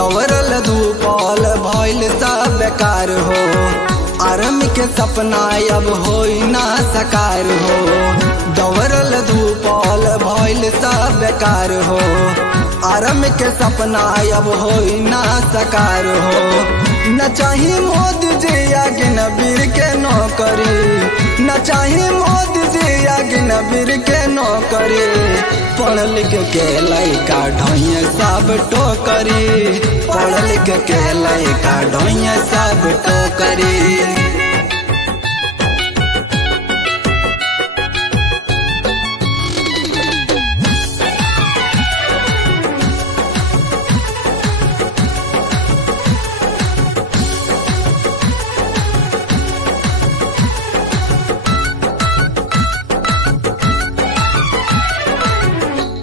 दौड़ल धूपल भइल सब बेकार हो। आर्मी के सपना अब होई ना साकार हो। दौड़ल धूपल भइल सब बेकार हो। आर्मी के सपना अब होई ना साकार हो। न चाही मोदी जी आगे नबीर के नौकरी, न चाही मोदी जी आगे नबीर के नौकरी। पढ़ लिख के लइका ढोइया सब टोकरी, पढ़ लिख के लइका ढोइया सब टोकरी।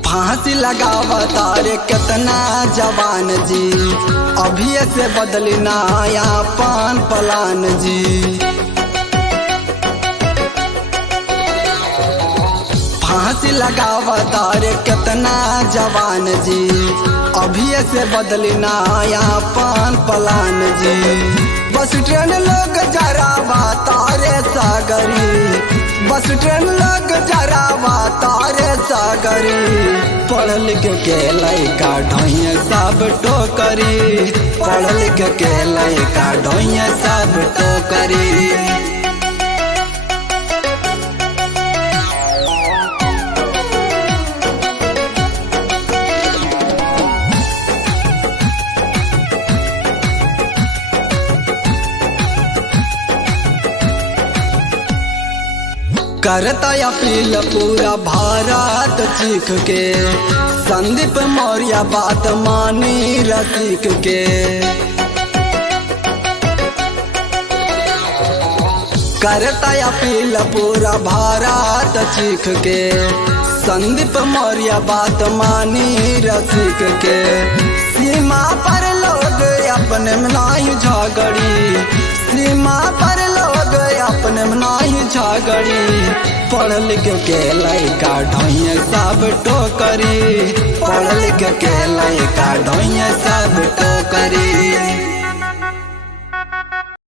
फांसी लगावा तारे कितना जवान जी, अभी से बदली नया पान पलान जी। फांसी लगावा तारे कितना जवान जी, अभी से बदली नया पान पलान जी। बस ट्रेन लोग जरावा तारे सागरी, बस ट्रेन लोग जरावा तारे सागरी। पढ़ लिख के लइका ढोइया सब टोकरी, पढ़ लिख के लइका ढोइया सब टोकरी। करता अपील पूरा भारत चीख के, संदीप मौर्य बात मानी रसिक के। करता अपील पूरा भारत चीख के, संदीप मौर्य बात मानी रसिक के। सीमा पर लोग अपने में नहीं झगड़ी, सीमा पर लोग अपने में नहीं झगड़ी। पढ़ लिख के लइका ढोइया सब टोकरी, पढ़ लिख के लइका ढोइया सब टोकरी।